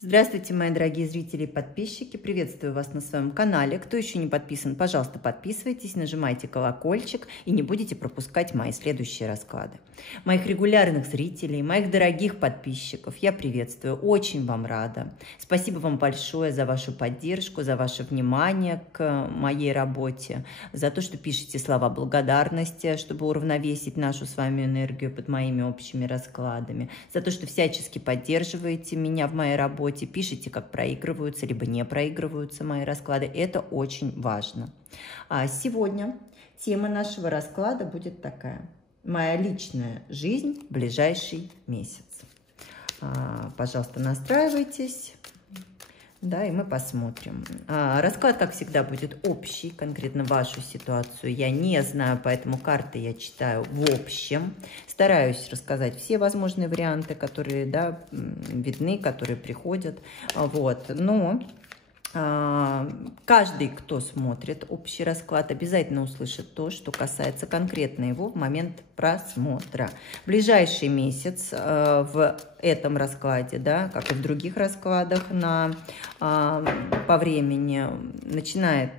Здравствуйте, мои дорогие зрители и подписчики. Приветствую вас на своем канале. Кто еще не подписан, пожалуйста, подписывайтесь, нажимайте колокольчик и не будете пропускать мои следующие расклады. Моих регулярных зрителей, моих дорогих подписчиков я приветствую. Очень вам рада. Спасибо вам большое за вашу поддержку, за ваше внимание к моей работе, за то, что пишете слова благодарности, чтобы уравновесить нашу с вами энергию под моими общими раскладами, за то, что всячески поддерживаете меня в моей работе, пишите, как проигрываются, либо не проигрываются мои расклады. Это очень важно. Сегодня тема нашего расклада будет такая. Моя личная жизнь в ближайший месяц. Пожалуйста, настраивайтесь. Да, и мы посмотрим. Расклад, как всегда, будет общий, конкретно вашу ситуацию я не знаю, поэтому карты я читаю в общем. Стараюсь рассказать все возможные варианты, которые, да, видны, которые приходят. Вот. Но каждый, кто смотрит общий расклад, обязательно услышит то, что касается конкретно его в момент просмотра. В ближайший месяц в этом раскладе, да, как и в других раскладах по времени, начинает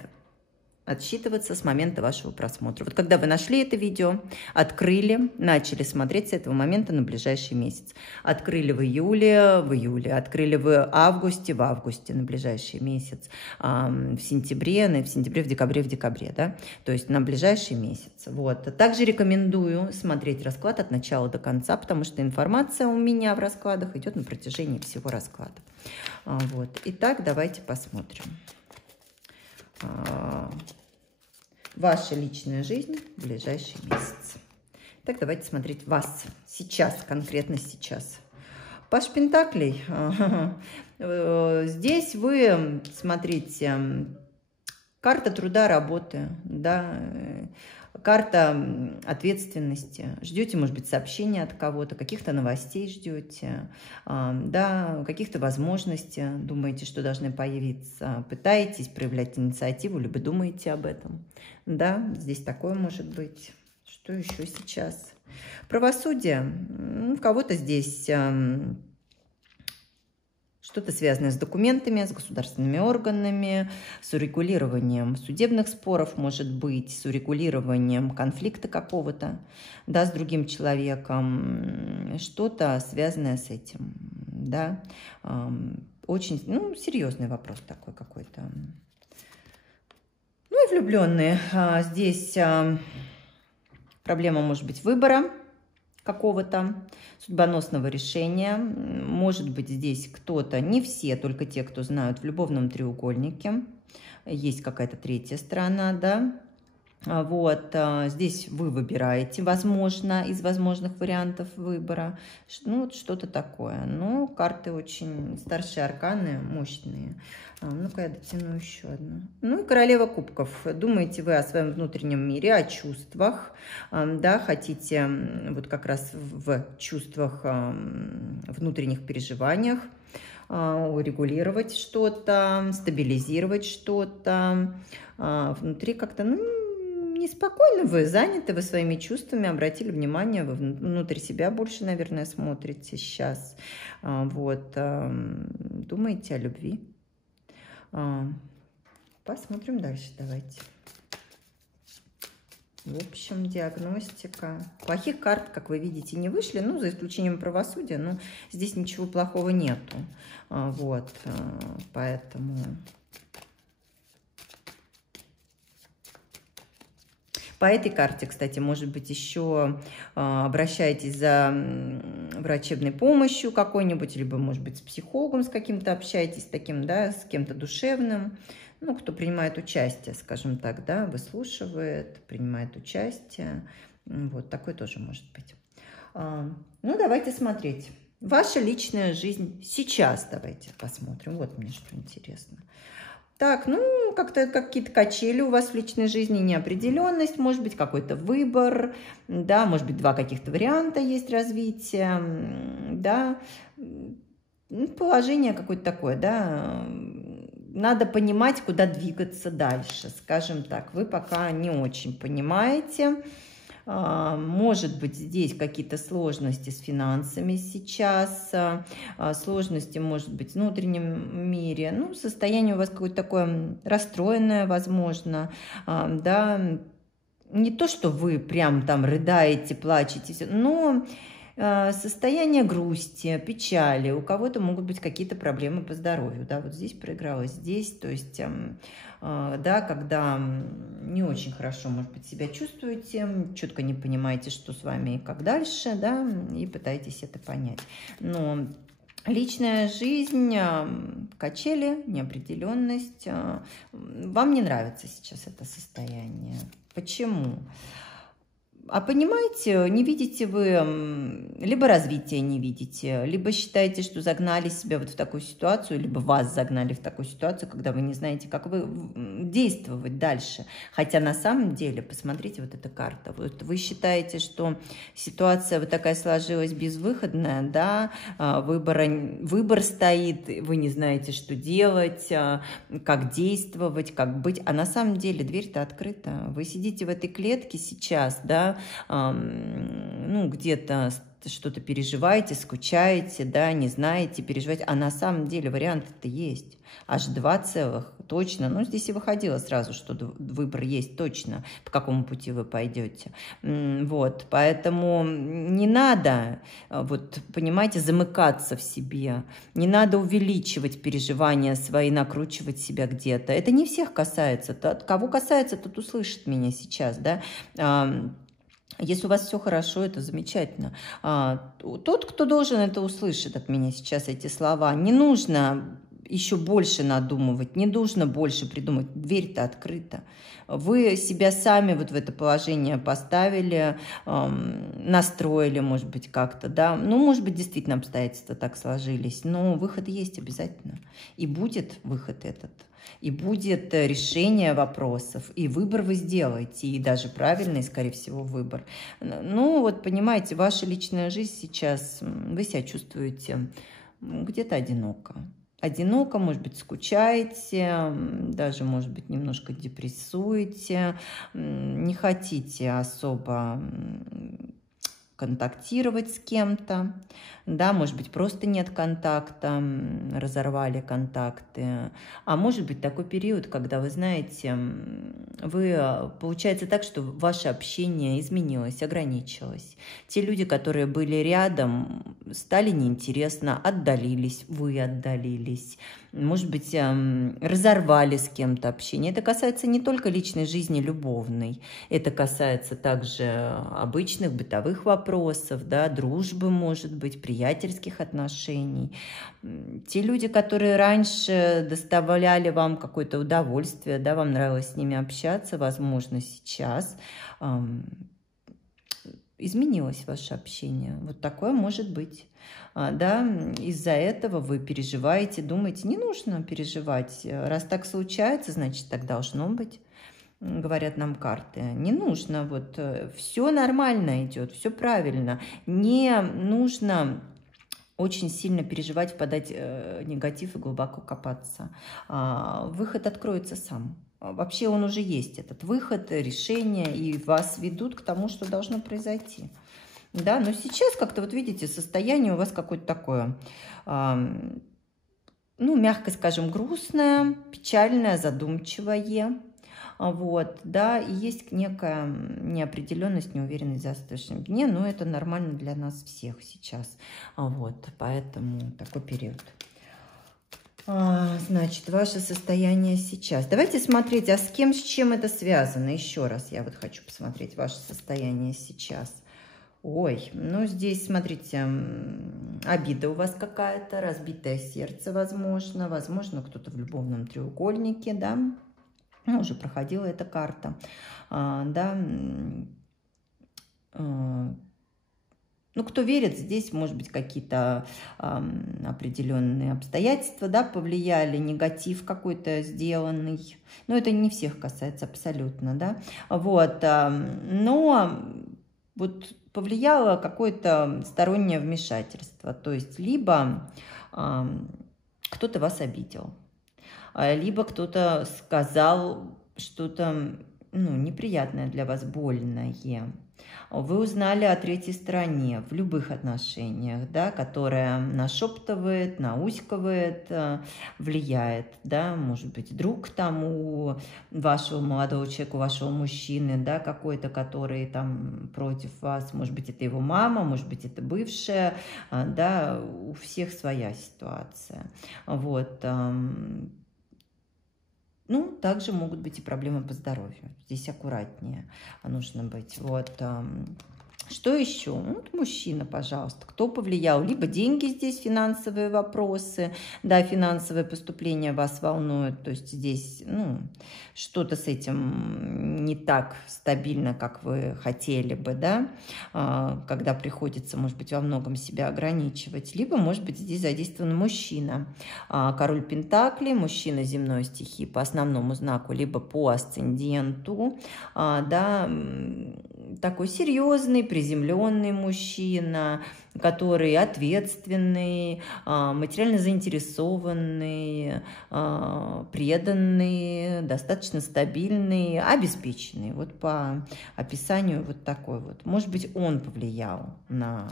отсчитываться с момента вашего просмотра. Вот когда вы нашли это видео, открыли, начали смотреть с этого момента на ближайший месяц. Открыли в июле, открыли в августе на ближайший месяц, в сентябре, в декабре, да, то есть на ближайший месяц. Вот. Также рекомендую смотреть расклад от начала до конца, потому что информация у меня в раскладах идет на протяжении всего расклада. Вот. Итак, давайте посмотрим. Ваша личная жизнь в ближайший месяц. Так, давайте смотреть вас сейчас, конкретно сейчас. Паш Пентаклей. Здесь вы, смотрите, карта труда, работы, да, карта ответственности. Ждете, может быть, сообщения от кого-то, каких-то новостей ждете, да, каких-то возможностей, думаете, что должны появиться, пытаетесь проявлять инициативу, либо думаете об этом. Да, здесь такое может быть. Что еще сейчас? Правосудие. У кого-то здесь что-то связанное с документами, с государственными органами, с урегулированием судебных споров, может быть, с урегулированием конфликта какого-то, да, с другим человеком, что-то связанное с этим, да. Очень, серьезный вопрос такой какой-то. Ну и влюбленные. Здесь проблема может быть выбора какого-то, судьбоносного решения. Может быть, здесь кто-то, не все, только те, кто знают в любовном треугольнике. Есть какая-то третья сторона, да. Вот, здесь вы выбираете, возможно, из возможных вариантов выбора, ну, вот что-то такое. Но карты очень, старшие арканы, мощные. Ну-ка, я дотяну еще одну. Ну, и королева кубков. Думаете вы о своем внутреннем мире, о чувствах, да, хотите вот как раз в чувствах, внутренних переживаниях урегулировать что-то, стабилизировать что-то. Внутри как-то, неспокойно вы, заняты вы своими чувствами, обратили внимание, вы внутрь себя больше, наверное, смотрите сейчас. Вот, думаете о любви. Посмотрим дальше, давайте. В общем, диагностика. Плохих карт, как вы видите, не вышли, ну, за исключением правосудия, но здесь ничего плохого нету. Вот, поэтому... По этой карте, кстати, может быть, еще обращайтесь за врачебной помощью какой-нибудь, либо, может быть, с психологом с каким-то общаетесь, таким, да, с кем-то душевным, ну, кто принимает участие, скажем так, да, выслушивает, принимает участие. Вот, такой тоже может быть. Ну, давайте смотреть. Ваша личная жизнь сейчас, давайте посмотрим. Вот мне что интересно. Так, ну, как-то какие-то качели у вас в личной жизни, неопределенность, может быть, какой-то выбор, да, может быть, два каких-то варианта есть развития, да, положение какое-то такое, да, надо понимать, куда двигаться дальше, скажем так, вы пока не очень понимаете, Может быть, здесь какие-то сложности с финансами сейчас, сложности, может быть, в внутреннем мире. Ну, состояние у вас какое-то такое расстроенное, возможно, да. Не то, что вы прям там рыдаете, плачете, но состояние грусти, печали, у кого-то могут быть какие-то проблемы по здоровью, да, вот здесь проигралось, здесь, то есть, да, когда не очень хорошо, может быть, себя чувствуете, четко не понимаете, что с вами и как дальше, да, и пытаетесь это понять, но личная жизнь, качели, неопределенность, вам не нравится сейчас это состояние. Почему? А понимаете, не видите вы, либо развития не видите, либо считаете, что загнали себя вот в такую ситуацию, либо вас загнали в такую ситуацию, когда вы не знаете, как вы действовать дальше. Хотя на самом деле, посмотрите, вот эта карта, вот вы считаете, что ситуация вот такая сложилась безвыходная, да, выбор стоит, вы не знаете, что делать, как действовать, как быть, а на самом деле дверь-то открыта. Вы сидите в этой клетке сейчас, да, ну, где-то что-то переживаете, скучаете, да, не знаете, переживаете, а на самом деле варианты-то есть. Аж 2 целых, точно. Ну, здесь и выходило сразу, что выбор есть точно, по какому пути вы пойдете. Вот, поэтому не надо, вот, понимаете, замыкаться в себе, не надо увеличивать переживания свои, накручивать себя где-то. Это не всех касается. Кого касается, тот услышит меня сейчас, да. Если у вас все хорошо, это замечательно. Тот, кто должен это услышать от меня сейчас, эти слова, не нужно еще больше надумывать, не нужно больше придумать. Дверь-то открыта. Вы себя сами вот в это положение поставили, настроили, может быть, как-то, да. Ну, может быть, действительно обстоятельства так сложились, но выход есть обязательно. И будет выход этот. И будет решение вопросов, и выбор вы сделаете, и даже правильный, скорее всего, выбор. Ну, вот понимаете, ваша личная жизнь сейчас, вы себя чувствуете где-то одиноко. Одиноко, может быть, скучаете, даже, может быть, немножко депрессуете, не хотите особо контактировать с кем-то, да, может быть, просто нет контакта, разорвали контакты, а может быть такой период, когда, вы знаете, получается так, что ваше общение изменилось, ограничилось. Те люди, которые были рядом, стали неинтересно, отдалились, вы отдалились, может быть, разорвали с кем-то общение. Это касается не только личной жизни любовной, это касается также обычных бытовых вопросов, да, дружбы, может быть, приятельских отношений. Те люди, которые раньше доставляли вам какое-то удовольствие, да, вам нравилось с ними общаться, возможно, сейчас изменилось ваше общение. Вот такое может быть. Да, из-за этого вы переживаете, думаете, не нужно переживать. Раз так случается, значит, так должно быть, говорят нам карты. Не нужно, вот все нормально идет, все правильно. Не нужно очень сильно переживать, впадать в негатив и глубоко копаться. Выход откроется сам. Вообще он уже есть, этот выход, решение, и вас ведут к тому, что должно произойти. Да, но сейчас как-то, вот видите, состояние у вас какое-то такое, ну, мягко скажем, грустное, печальное, задумчивое. Вот, да, и есть некая неопределенность, неуверенность в завтрашнем дне, но это нормально для нас всех сейчас. Вот, поэтому такой период. Значит, ваше состояние сейчас. Давайте смотреть, а с кем, с чем это связано. Еще раз я вот хочу посмотреть ваше состояние сейчас. Ой, ну здесь, смотрите, обида у вас какая-то, разбитое сердце, возможно, кто-то в любовном треугольнике, да, ну, уже проходила эта карта, да, ну, кто верит, здесь, может быть, какие-то определенные обстоятельства, да, повлияли, негатив какой-то сделанный, но это не всех касается абсолютно, да, вот, но вот повлияло какое-то стороннее вмешательство, то есть либо кто-то вас обидел, либо кто-то сказал что-то, ну, неприятное для вас, больное. Вы узнали о третьей стороне в любых отношениях, да, которая нашептывает, науськивает, влияет, да, может быть, друг там у вашего молодого человека, у вашего мужчины, да, какой-то, который там против вас, может быть, это его мама, может быть, это бывшая, да, у всех своя ситуация, вот. Ну, также могут быть и проблемы по здоровью. Здесь аккуратнее нужно быть. Вот. Что еще? Ну, вот мужчина, пожалуйста. Кто повлиял? Либо деньги здесь, финансовые вопросы. Да, финансовое поступление вас волнует. То есть здесь, ну, что-то с этим не так стабильно, как вы хотели бы, да, когда приходится, может быть, во многом себя ограничивать. Либо, может быть, здесь задействован мужчина. Король Пентаклей, мужчина земной стихии по основному знаку, либо по асценденту, да, такой серьезный, приземленный мужчина, который ответственный, материально заинтересованный, преданный, достаточно стабильный, обеспеченный. Вот по описанию вот такой вот. Может быть, он повлиял на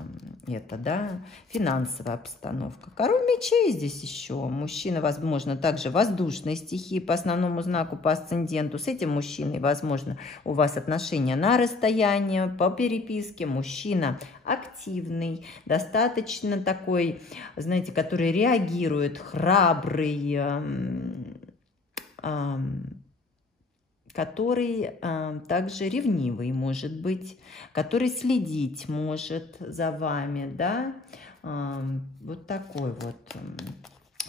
это, да, финансовая обстановка. Король мечей здесь еще. Мужчина, возможно, также воздушной стихии по основному знаку, по асценденту. С этим мужчиной, возможно, у вас отношения на расстоянии, по переписке. Мужчина активный, достаточно такой, знаете, который реагирует, храбрый, который также ревнивый может быть, который следить может за вами, да, вот такой вот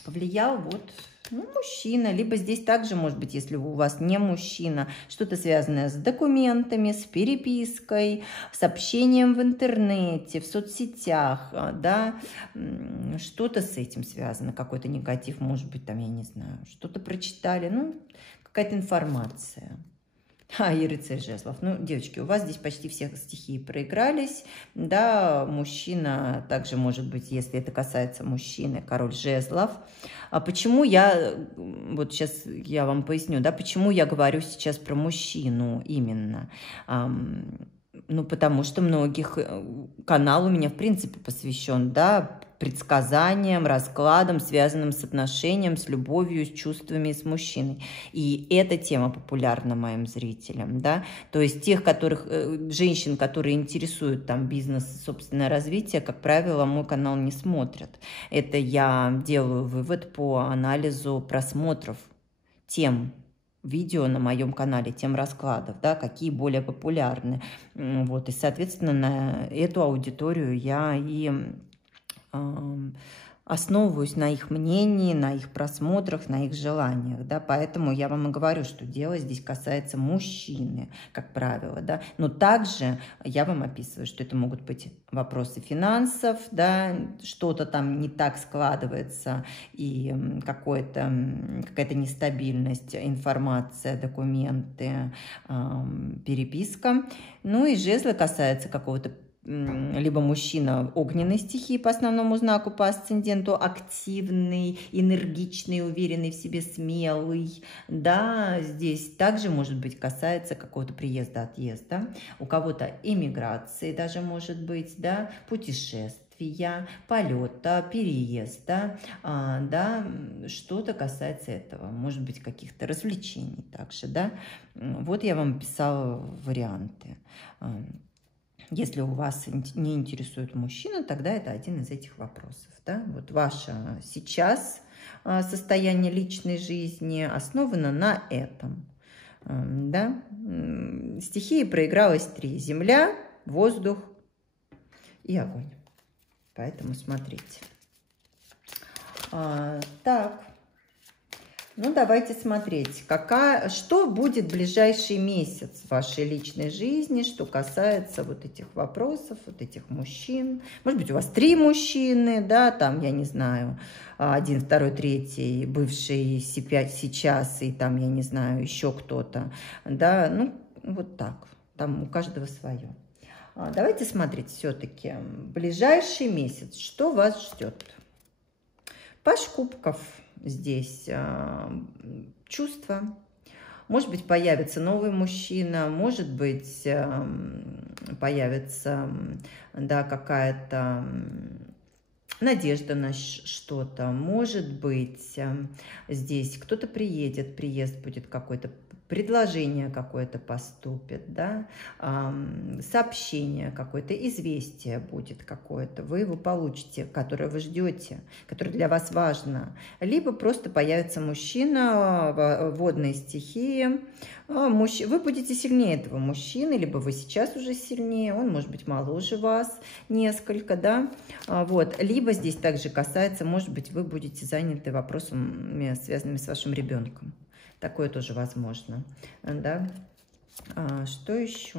повлиял вот. Ну, мужчина, либо здесь также, может быть, если у вас не мужчина, что-то связанное с документами, с перепиской, с общением в интернете, в соцсетях, да, что-то с этим связано, какой-то негатив, может быть, там, я не знаю, что-то прочитали, ну, какая-то информация. И рыцарь жезлов. Ну, девочки, у вас здесь почти все стихии проигрались, да, мужчина также может быть, если это касается мужчины, король жезлов. А почему я, вот сейчас я вам поясню, да, почему я говорю сейчас про мужчину именно? Ну, потому что многих канал у меня, в принципе, посвящен, да, предсказаниям, раскладам, связанным с отношением, с любовью, с чувствами, с мужчиной. И эта тема популярна моим зрителям, да, то есть тех, которых, женщин, которые интересуют там бизнес, собственное развитие, как правило, мой канал не смотрят. Это я делаю вывод по анализу просмотров тем видео на моем канале, тем раскладов, да, какие более популярны. Вот, и, соответственно, на эту аудиторию я и основываюсь на их мнении, на их просмотрах, на их желаниях, да, поэтому я вам и говорю, что дело здесь касается мужчины, как правило, да, но также я вам описываю, что это могут быть вопросы финансов, да, что-то там не так складывается, и какая-то нестабильность, информация, документы, переписка, ну и жезлы касаются какого-то либо мужчина огненной стихии по основному знаку, по асценденту, активный, энергичный, уверенный в себе, смелый, да, здесь также может быть касается какого-то приезда, отъезда, у кого-то эмиграции даже может быть, да, путешествия, полета, переезда, да, что-то касается этого, может быть, каких-то развлечений также, да, вот я вам писала варианты. Если у вас не интересует мужчина, тогда это один из этих вопросов. Да? Вот ваше сейчас состояние личной жизни основано на этом. Да? Стихии проигралось 3. Земля, воздух и огонь. Поэтому смотрите. Так. Ну, давайте смотреть, что будет в ближайший месяц в вашей личной жизни, что касается вот этих вопросов, вот этих мужчин. Может быть, у вас 3 мужчины, да, там, я не знаю, 1, 2, 3, бывший сейчас, и там, я не знаю, еще кто-то, да, ну, вот так, там у каждого свое. Давайте смотреть все-таки ближайший месяц, что вас ждет. Паж кубков. Здесь чувства, Может быть, появится новый мужчина, может быть, появится, да, какая-то надежда на что-то. Может быть, здесь кто-то приедет, приезд будет какой-то, предложение какое-то поступит, да, сообщение какое-то, известие будет какое-то, вы его получите, которое вы ждете, которое для вас важно. Либо просто появится мужчина, водные стихии, вы будете сильнее этого мужчины, либо вы сейчас уже сильнее, он может быть моложе вас несколько, да, вот, либо здесь также касается, может быть, вы будете заняты вопросами, связанными с вашим ребенком. Такое тоже возможно, да. Что еще?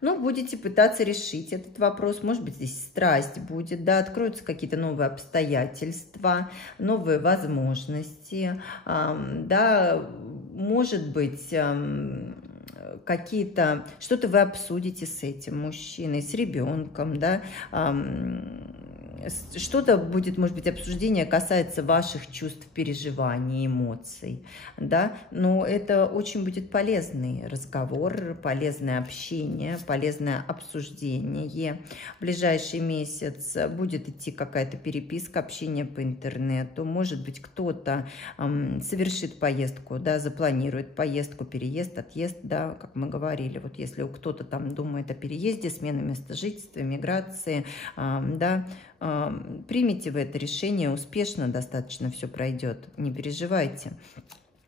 Ну, будете пытаться решить этот вопрос. Может быть, здесь страсть будет, да, откроются какие-то новые обстоятельства, новые возможности, да, может быть, какие-то, что-то вы обсудите с этим мужчиной, с ребенком, да, что-то будет, может быть, обсуждение касается ваших чувств, переживаний, эмоций, да, но это очень будет полезный разговор, полезное общение, полезное обсуждение. В ближайший месяц будет идти какая-то переписка, общение по интернету, может быть, кто-то совершит поездку, да, запланирует поездку, переезд, отъезд, да, как мы говорили, вот если кто-то там думает о переезде, смене места жительства, миграции, да, примите вы это решение успешно, достаточно все пройдет, не переживайте.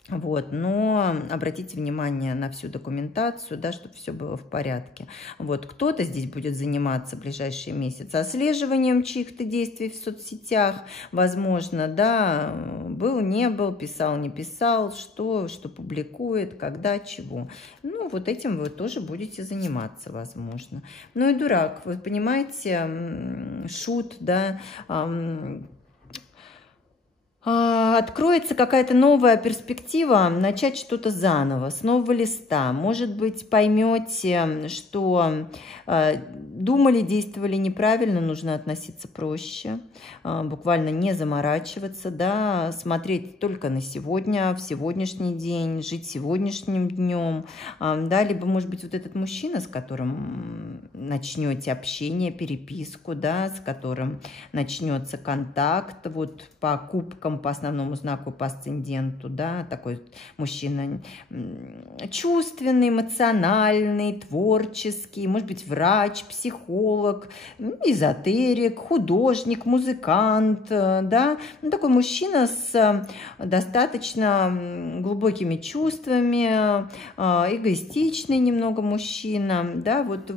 Вот, но обратите внимание на всю документацию, да, чтобы все было в порядке. Вот, кто-то здесь будет заниматься в ближайшие месяцы отслеживанием чьих-то действий в соцсетях, возможно, да, был, не был, писал, не писал, что публикует, когда, чего. Ну, вот этим вы тоже будете заниматься, возможно. Ну и дурак, вы понимаете, шут, да, откроется какая-то новая перспектива, начать что-то заново, с нового листа. Может быть, поймете, что думали, действовали неправильно, нужно относиться проще, буквально не заморачиваться, да, смотреть только на сегодня, в сегодняшний день, жить сегодняшним днем, да, либо, может быть, вот этот мужчина, с которым начнете общение, переписку, да, с которым начнется контакт, вот по кубкам, по основному знаку, по асценденту, да, такой мужчина чувственный, эмоциональный, творческий, может быть, врач, психолог, эзотерик, художник, музыкант, да, ну, такой мужчина с достаточно глубокими чувствами, эгоистичный немного мужчина, да, вот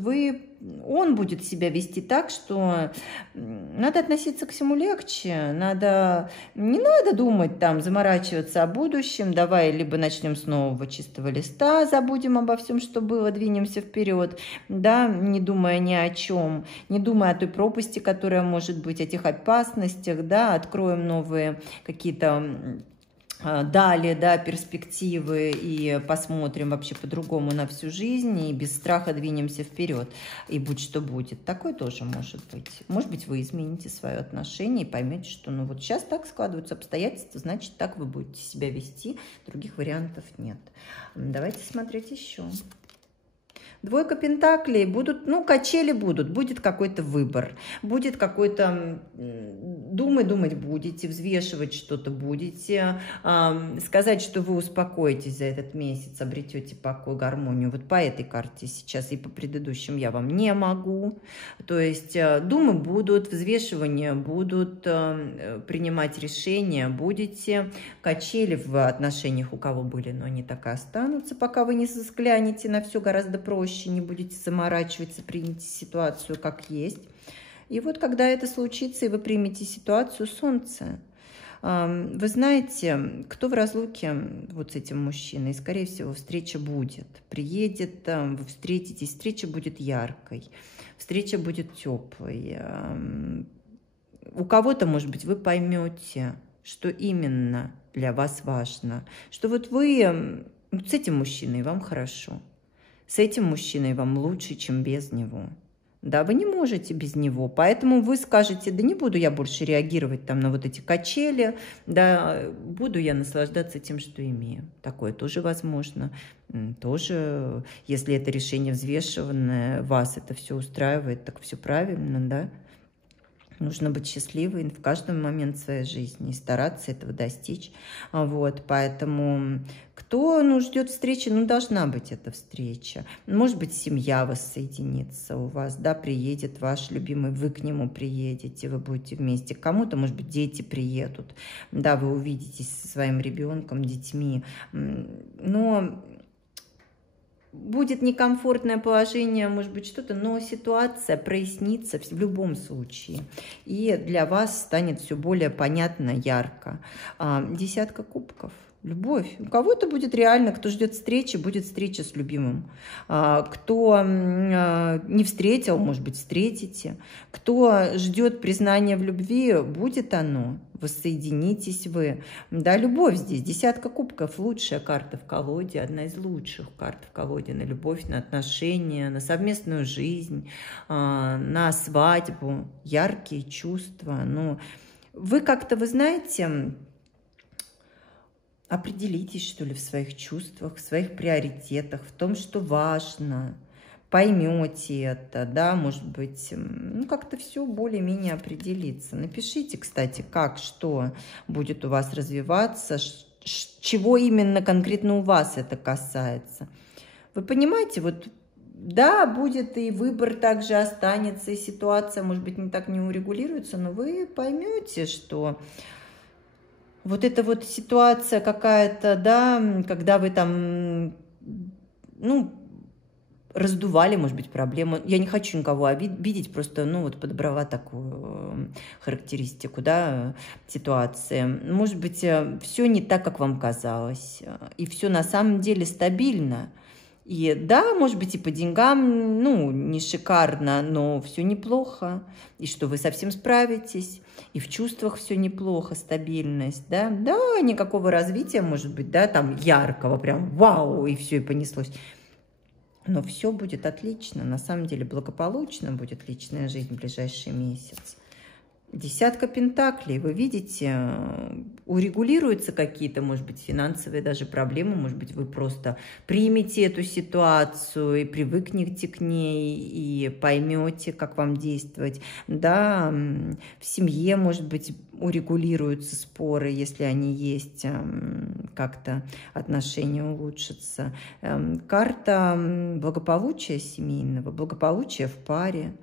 он будет себя вести так, что надо относиться к всему легче, не надо думать там, заморачиваться о будущем, давай либо начнем с нового чистого листа, забудем обо всем, что было, двинемся вперед, да, не думая ни о чем, не думая о той пропасти, которая может быть, о тех опасностях, да, откроем новые какие-то далее, да, перспективы и посмотрим вообще по-другому на всю жизнь и без страха двинемся вперед, и будь что будет. Такое тоже может быть. Может быть, вы измените свое отношение и поймете, что ну вот сейчас так складываются обстоятельства, значит, так вы будете себя вести, других вариантов нет. Давайте смотреть еще. Двойка пентаклей, будут, ну, качели будут, будет какой-то выбор, будет какой-то, думать будете, взвешивать что-то будете, сказать, что вы успокоитесь за этот месяц, обретете покой, гармонию. Вот по этой карте сейчас и по предыдущим я вам не могу. То есть думы будут, взвешивания будут, принимать решения будете, качели в отношениях у кого были, но они так и останутся, пока вы не взглянете на все гораздо проще, не будете заморачиваться, примите ситуацию как есть. И вот когда это случится, и вы примете ситуацию, Солнце, вы знаете, кто в разлуке вот с этим мужчиной, скорее всего, встреча будет. Приедет, вы встретитесь, встреча будет яркой, встреча будет теплой. У кого-то, может быть, вы поймете, что именно для вас важно, что вот вы с этим мужчиной вам хорошо, с этим мужчиной вам лучше, чем без него. Да, вы не можете без него, поэтому вы скажете, да не буду я больше реагировать там на вот эти качели, да, буду я наслаждаться тем, что имею. Такое тоже возможно. Тоже, если это решение взвешенное, вас это все устраивает, так все правильно, да. Нужно быть счастливой в каждый момент своей жизни и стараться этого достичь. Вот, поэтому кто ждет встречи, должна быть эта встреча. Может быть, семья воссоединится у вас, да, приедет ваш любимый, вы к нему приедете, вы будете вместе. Кому-то, может быть, дети приедут, да, вы увидитесь со своим ребенком, детьми. Но будет некомфортное положение, может быть, что-то, но ситуация прояснится в любом случае. И для вас станет все более понятно, ярко. Десятка кубков. Любовь. У кого-то будет реально, кто ждет встречи, будет встреча с любимым. Кто не встретил, может быть, встретите. Кто ждет признания в любви, будет оно. Воссоединитесь вы. Да, любовь здесь. Десятка кубков. Лучшая карта в колоде. Одна из лучших карт в колоде на любовь, на отношения, на совместную жизнь, на свадьбу. Яркие чувства. Но вы как-то, вы знаете, определитесь, что ли, в своих чувствах, в своих приоритетах, в том, что важно. Поймете это, да, может быть, как-то все более-менее определиться. Напишите, кстати, как, что будет у вас развиваться, чего именно конкретно у вас это касается. Вы понимаете, вот, да, будет и выбор также останется, и ситуация, может быть, не так не урегулируется, но вы поймете, что вот эта вот ситуация какая-то, да, когда вы там, раздували, может быть, проблему. Я не хочу никого обидеть, просто, подобрала такую характеристику, да, ситуации. Может быть, все не так, как вам казалось, и все на самом деле стабильно. И да, может быть, и по деньгам, не шикарно, но все неплохо, и что вы совсем справитесь, и в чувствах все неплохо, стабильность, да, никакого развития, может быть, да, там яркого, прям вау, и все, и понеслось. Но все будет отлично, на самом деле благополучно будет личная жизнь в ближайший месяц. Десятка пентаклей, вы видите, урегулируются какие-то, может быть, финансовые даже проблемы, может быть, вы просто примете эту ситуацию и привыкнете к ней, и поймете, как вам действовать. Да, в семье, может быть, урегулируются споры, если они есть, как-то отношения улучшатся. Карта благополучия семейного, благополучия в паре,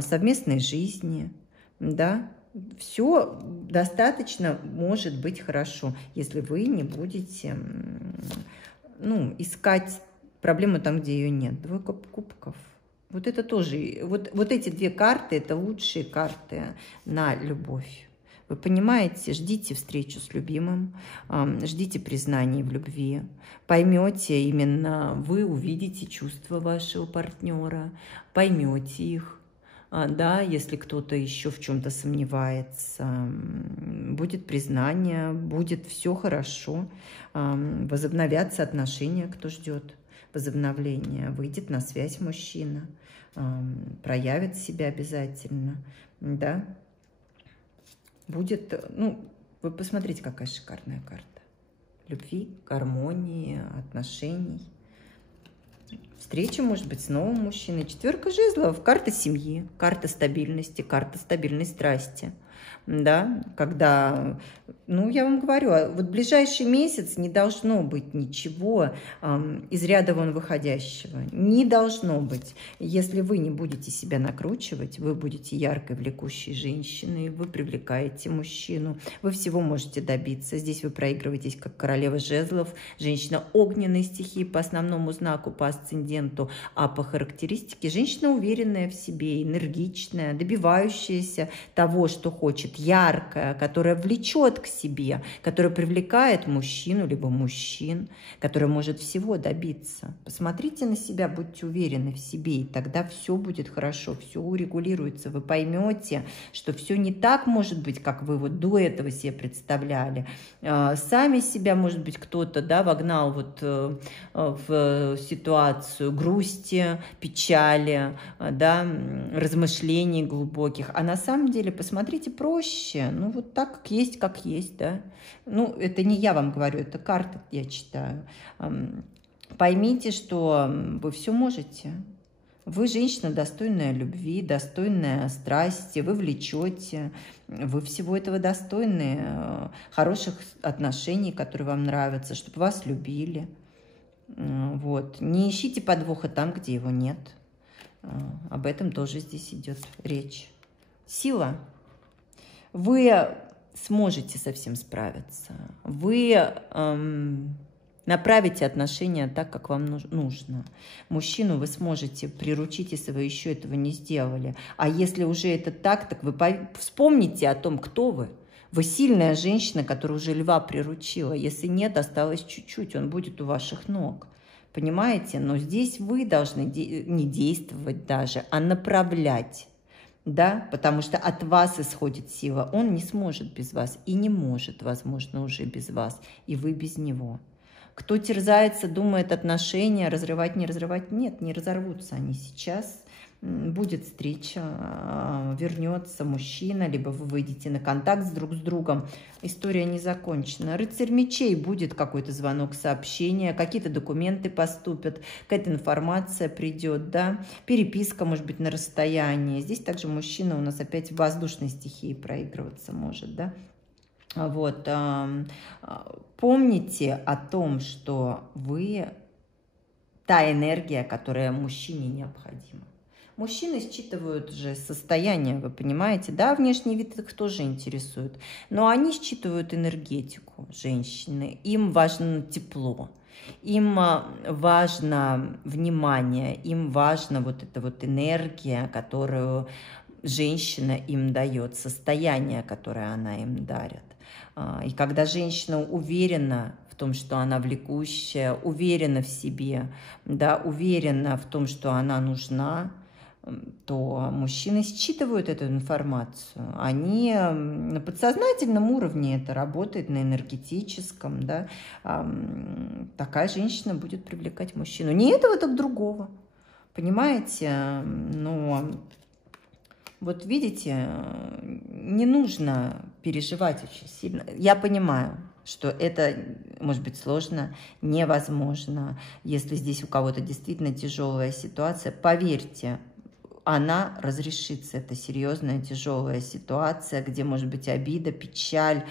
совместной жизни. Да, все достаточно может быть хорошо, если вы не будете, искать проблему там, где ее нет. Двойка кубков. Вот это тоже, вот эти две карты, это лучшие карты на любовь. Вы понимаете, ждите встречу с любимым, ждите признаний в любви, поймете именно, вы увидите чувства вашего партнера, поймете их. Да, если кто-то еще в чем-то сомневается, будет признание, будет все хорошо, возобновятся отношения, кто ждет возобновления, выйдет на связь мужчина, проявит себя обязательно, да, будет, вы посмотрите, какая шикарная карта любви, гармонии, отношений. Встреча, может быть, с новым мужчиной. Четверка жезлов, карта семьи, карта стабильности, карта стабильной страсти. Да, когда, я вам говорю, вот ближайший месяц не должно быть ничего из ряда вон выходящего. Не должно быть. Если вы не будете себя накручивать, вы будете яркой, влекущей женщиной, вы привлекаете мужчину, вы всего можете добиться. Здесь вы проигрываетесь как королева жезлов, женщина огненной стихии по основному знаку, по асценденту, а по характеристике женщина уверенная в себе, энергичная, добивающаяся того, что хочет. хочет, яркая, которая влечет к себе, которая привлекает мужчину, либо мужчин, которая может всего добиться. Посмотрите на себя, будьте уверены в себе, и тогда все будет хорошо, все урегулируется. Вы поймете, что все не так может быть, как вы вот до этого себе представляли. Сами себя, может быть, кто-то, да, вогнал вот в ситуацию грусти, печали, да, размышлений глубоких. А на самом деле, посмотрите, проще. Ну, вот так, как есть, да. Ну, это не я вам говорю, это карты я читаю. Поймите, что вы все можете. Вы женщина, достойная любви, достойная страсти, вы влечете, вы всего этого достойны, хороших отношений, которые вам нравятся, чтобы вас любили. Вот. Не ищите подвоха там, где его нет. Об этом тоже здесь идет речь. Сила. Вы сможете со всем справиться. Вы направите отношения так, как вам нужно. Мужчину вы сможете приручить, если вы еще этого не сделали. А если уже это так вы вспомните о том, кто вы. Вы сильная женщина, которая уже льва приручила. Если нет, осталось чуть-чуть, он будет у ваших ног. Понимаете? Но здесь вы должны не действовать даже, а направлять. Да? Потому что от вас исходит сила. Он не сможет без вас и не может, возможно, уже без вас. И вы без него. Кто терзается, думает, отношения разрывать, не разрывать. Нет, не разорвутся они сейчас. Будет встреча, вернется мужчина, либо вы выйдете на контакт друг с другом. История не закончена. Рыцарь мечей, будет какой-то звонок, сообщение, какие-то документы поступят, какая-то информация придет, да, переписка, может быть, на расстоянии. Здесь также мужчина у нас опять в воздушной стихии проигрываться может, да. Вот. Помните о том, что вы та энергия, которая мужчине необходима. Мужчины считывают же состояние, вы понимаете, да, внешний вид их тоже интересует, но они считывают энергетику женщины, им важно тепло, им важно внимание, им важна вот эта вот энергия, которую женщина им дает, состояние, которое она им дарит. И когда женщина уверена в том, что она влекущая, уверена в себе, да, уверена в том, что она нужна, то мужчины считывают эту информацию. Они на подсознательном уровне это работает, на энергетическом. Да? Такая женщина будет привлекать мужчину. Не этого, так другого. Понимаете? Но вот видите, не нужно переживать очень сильно. Я понимаю, что это может быть сложно, невозможно. Если здесь у кого-то действительно тяжелая ситуация, поверьте, она разрешится. Это серьезная, тяжелая ситуация, где может быть обида, печаль,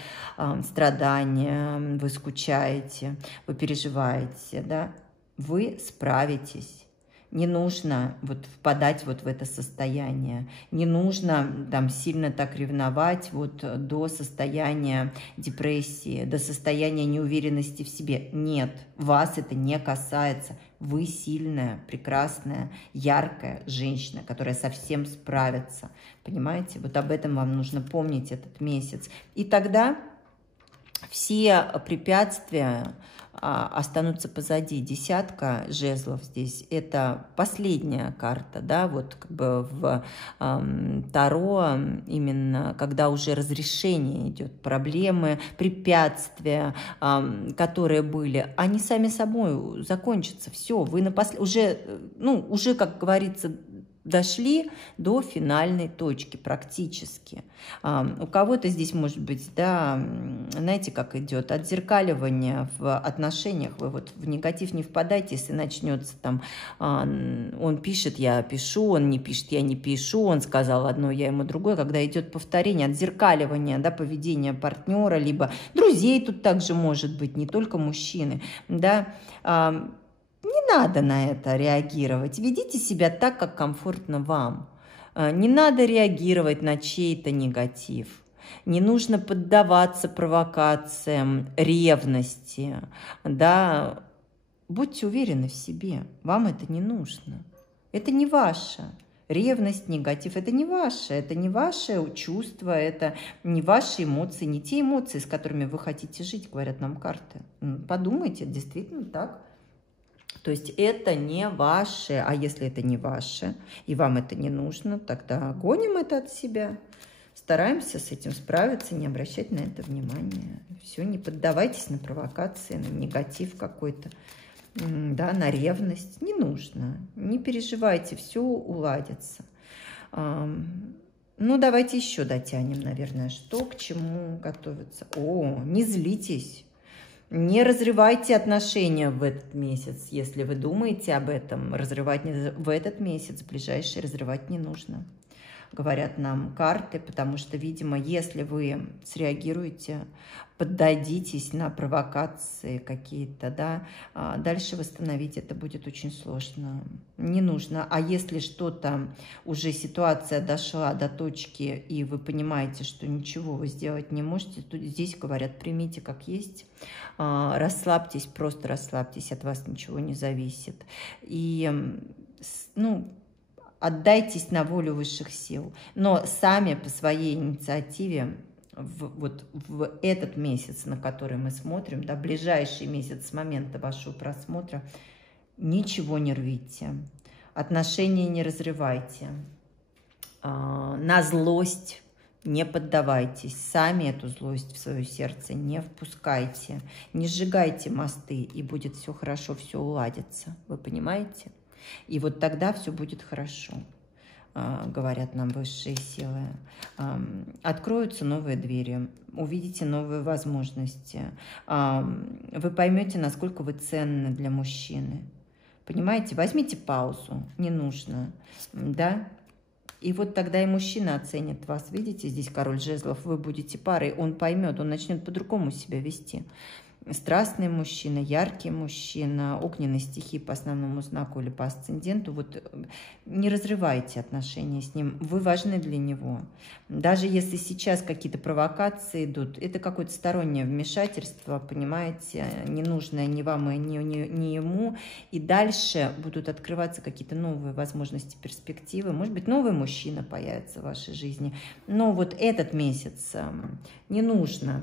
страдания, вы скучаете, вы переживаете, да? Вы справитесь. Не нужно вот впадать вот в это состояние, не нужно там сильно так ревновать вот до состояния депрессии, до состояния неуверенности в себе. Нет, вас это не касается. Вы сильная, прекрасная, яркая женщина, которая со всем справится. Понимаете? Вот об этом вам нужно помнить этот месяц. И тогда все препятствия останутся позади. Десятка жезлов здесь – это последняя карта, да, вот как бы в Таро именно, когда уже разрешение идет, проблемы, препятствия, которые были, они сами собой закончатся. Все, вы уже, как говорится, дошли до финальной точки практически. У кого-то здесь может быть, да, знаете, как идет отзеркаливание в отношениях. Вы вот в негатив не впадайте, если начнется там, он пишет, я пишу, он не пишет, я не пишу, он сказал одно, я ему другое. Когда идет повторение, отзеркаливание, да, поведения партнера, либо друзей тут также может быть, не только мужчины, да. Не надо на это реагировать. Ведите себя так, как комфортно вам. Не надо реагировать на чей-то негатив. Не нужно поддаваться провокациям, ревности. Да? Будьте уверены в себе. Вам это не нужно. Это не ваше. Ревность, негатив – это не ваше чувство, это не ваши эмоции, не те эмоции, с которыми вы хотите жить, говорят нам карты. Подумайте, действительно так. То есть это не ваше, а если это не ваше, и вам это не нужно, тогда гоним это от себя. Стараемся с этим справиться, не обращать на это внимания. Все, не поддавайтесь на провокации, на негатив какой-то, да, на ревность. Не нужно. Не переживайте, все уладится. Ну, давайте еще дотянем, наверное, что к чему готовиться. О, не злитесь. Не разрывайте отношения в этот месяц. Если вы думаете об этом, разрывать в этот месяц, ближайший разрывать не нужно. Говорят нам карты, потому что, видимо, если вы среагируете, поддадитесь на провокации какие-то, да, дальше восстановить это будет очень сложно. Не нужно. А если что-то, уже ситуация дошла до точки, и вы понимаете, что ничего вы сделать не можете, то здесь говорят, примите как есть, расслабьтесь, просто расслабьтесь, от вас ничего не зависит. И, ну, отдайтесь на волю высших сил, но сами по своей инициативе вот в этот месяц, на который мы смотрим, да, ближайший месяц с момента вашего просмотра, ничего не рвите, отношения не разрывайте, на злость не поддавайтесь, сами эту злость в свое сердце не впускайте, не сжигайте мосты, и будет все хорошо, все уладится, вы понимаете? И вот тогда все будет хорошо, говорят нам высшие силы. Откроются новые двери, увидите новые возможности. Вы поймете, насколько вы ценны для мужчины. Понимаете? Возьмите паузу, не нужно, да? И вот тогда и мужчина оценит вас. Видите, здесь король жезлов, вы будете парой, он поймет, он начнет по-другому себя вести. Страстный мужчина, яркий мужчина, огненной стихии по основному знаку или по асценденту, вот не разрывайте отношения с ним, вы важны для него. Даже если сейчас какие-то провокации идут, это какое-то стороннее вмешательство, понимаете, ненужное ни вам и ни ему, и дальше будут открываться какие-то новые возможности, перспективы, может быть, новый мужчина появится в вашей жизни, но вот этот месяц не нужно,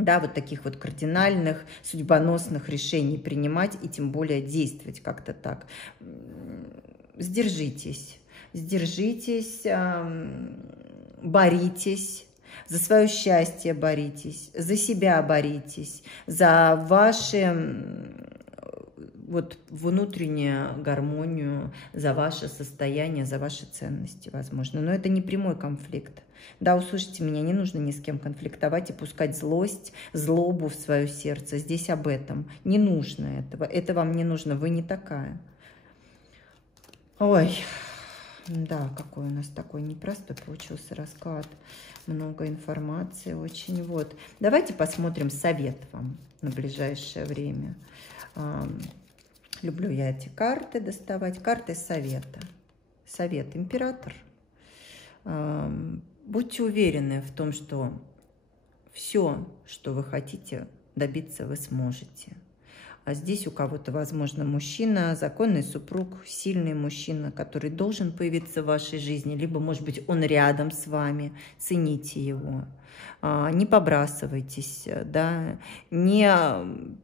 да, вот таких вот кардинальных, судьбоносных решений принимать и тем более действовать как-то так. Сдержитесь, сдержитесь, боритесь, за свое счастье боритесь, за себя боритесь, за ваши вот внутреннюю гармонию, за ваше состояние, за ваши ценности, возможно. Но это не прямой конфликт. Да, услышите меня, не нужно ни с кем конфликтовать и пускать злость, злобу в свое сердце. Здесь об этом. Не нужно этого. Это вам не нужно. Вы не такая. Ой, да, какой у нас такой непростой получился расклад. Много информации очень. Вот. Давайте посмотрим совет вам на ближайшее время. Люблю я эти карты доставать. Карты совета. Совет император. Будьте уверены в том, что все, что вы хотите добиться, вы сможете. А здесь у кого-то, возможно, мужчина, законный супруг, сильный мужчина, который должен появиться в вашей жизни, либо, может быть, он рядом с вами, цените его. Не побрасывайтесь, да, не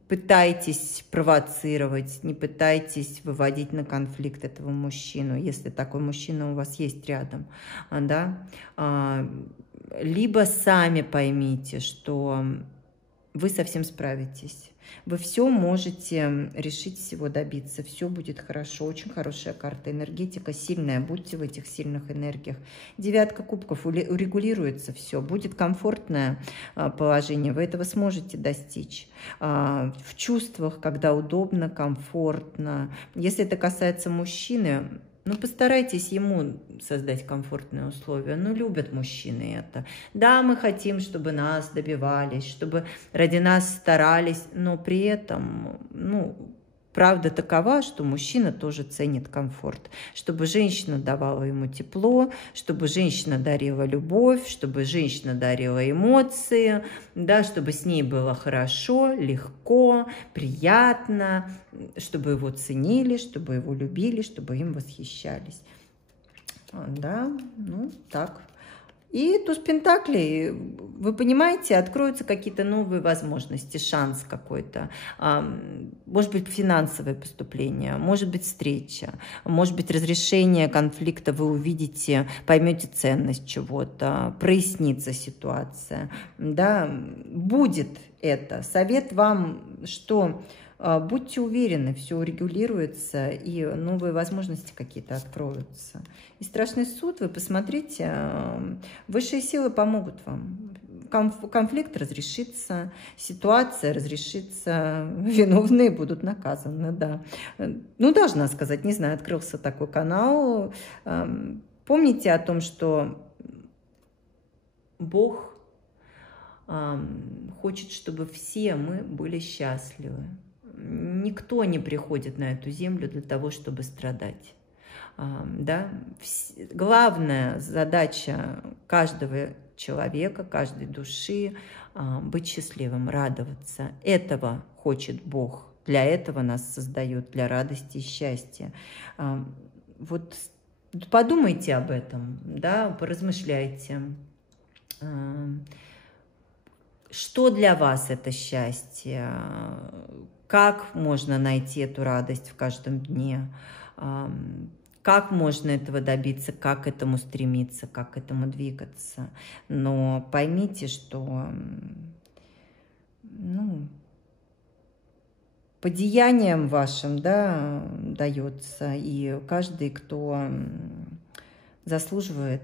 пытайтесь провоцировать, не пытайтесь выводить на конфликт этого мужчину, если такой мужчина у вас есть рядом, да. Либо сами поймите, что вы совсем справитесь. Вы все можете решить, всего добиться, все будет хорошо, очень хорошая карта, энергетика сильная, будьте в этих сильных энергиях. Девятка кубков, урегулируется все, будет комфортное положение, вы этого сможете достичь. В чувствах, когда удобно, комфортно. Если это касается мужчины, ну, постарайтесь ему создать комфортные условия. Ну, любят мужчины это. Да, мы хотим, чтобы нас добивались, чтобы ради нас старались, но при этом, ну, правда такова, что мужчина тоже ценит комфорт. Чтобы женщина давала ему тепло, чтобы женщина дарила любовь, чтобы женщина дарила эмоции, да, чтобы с ней было хорошо, легко, приятно, чтобы его ценили, чтобы его любили, чтобы им восхищались. Да, ну так. И туз пентаклей, вы понимаете, откроются какие-то новые возможности, шанс какой-то. Может быть, финансовое поступление, может быть, встреча, может быть, разрешение конфликта, вы увидите, поймете ценность чего-то, прояснится ситуация. Да, будет это. Совет вам, что... Будьте уверены, все урегулируется, и новые возможности какие-то откроются. И страшный суд, вы посмотрите, высшие силы помогут вам. Конфликт разрешится, ситуация разрешится, виновные будут наказаны, да. Ну, должна сказать, не знаю, открылся такой канал. Помните о том, что Бог хочет, чтобы все мы были счастливы. Никто не приходит на эту землю для того, чтобы страдать. Да? Главная задача каждого человека, каждой души быть счастливым, радоваться. Этого хочет Бог. Для этого нас создает, для радости и счастья. Вот подумайте об этом, да, поразмышляйте. Что для вас это счастье? Как можно найти эту радость в каждом дне? Как можно этого добиться? Как к этому стремиться? Как к этому двигаться? Но поймите, что по деяниям вашим, да, дается, и каждый, кто заслуживает,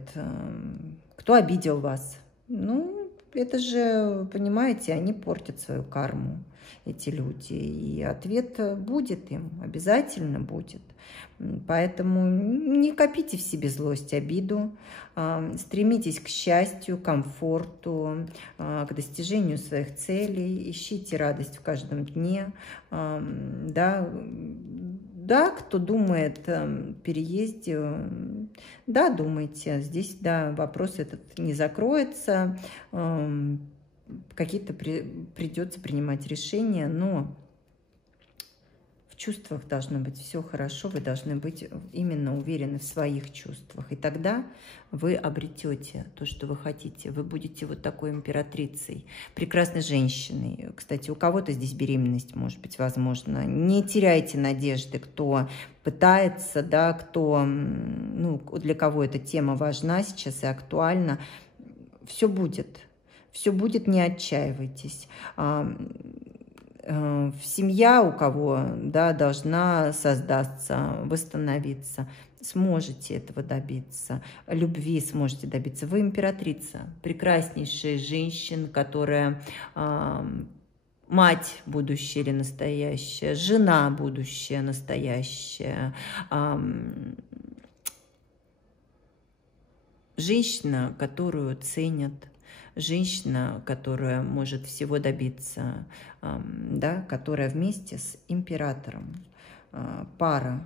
кто обидел вас, это же, понимаете, они портят свою карму, эти люди, и ответ будет им, обязательно будет. Поэтому не копите в себе злость, обиду, стремитесь к счастью, комфорту, к достижению своих целей, ищите радость в каждом дне. Да, кто думает о переезде, да, думайте, здесь, да, вопрос этот не закроется, какие-то придется принимать решения, но в чувствах должно быть все хорошо, вы должны быть именно уверены в своих чувствах, и тогда вы обретете то, что вы хотите, вы будете вот такой императрицей, прекрасной женщиной. Кстати, у кого-то здесь беременность может быть возможна. Не теряйте надежды, кто пытается, да, кто, для кого эта тема важна сейчас и актуальна. Все будет, не отчаивайтесь. Семья у кого, да, должна создаться, восстановиться. Сможете этого добиться, любви сможете добиться. Вы императрица, прекраснейшая женщина, которая мать будущая или настоящая, жена будущая настоящая, женщина, которую ценят, женщина, которая может всего добиться, да, которая вместе с императором, пара,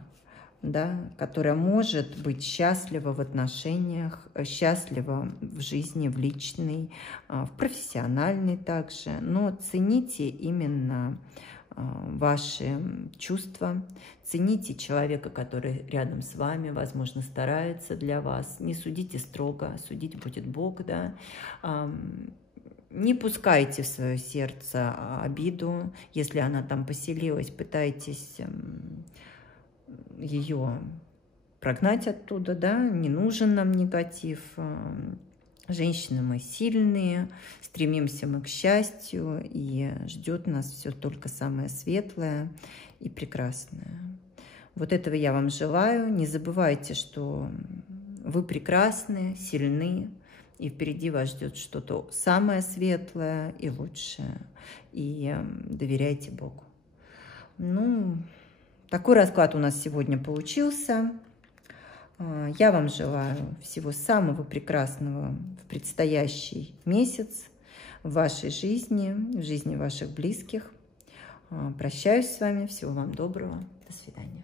да, которая может быть счастлива в отношениях, счастлива в жизни, в личной, в профессиональной также. Но цените именно ваши чувства, цените человека, который рядом с вами, возможно, старается для вас. Не судите строго, судить будет Бог, да. Не пускайте в свое сердце обиду, если она там поселилась, пытайтесь ее прогнать оттуда, да, не нужен нам негатив. Женщины мы сильные, стремимся мы к счастью, и ждет нас все только самое светлое и прекрасное. Вот этого я вам желаю. Не забывайте, что вы прекрасны, сильны, и впереди вас ждет что-то самое светлое и лучшее. И доверяйте Богу. Такой расклад у нас сегодня получился. Я вам желаю всего самого прекрасного в предстоящий месяц в вашей жизни, в жизни ваших близких. Прощаюсь с вами. Всего вам доброго. До свидания.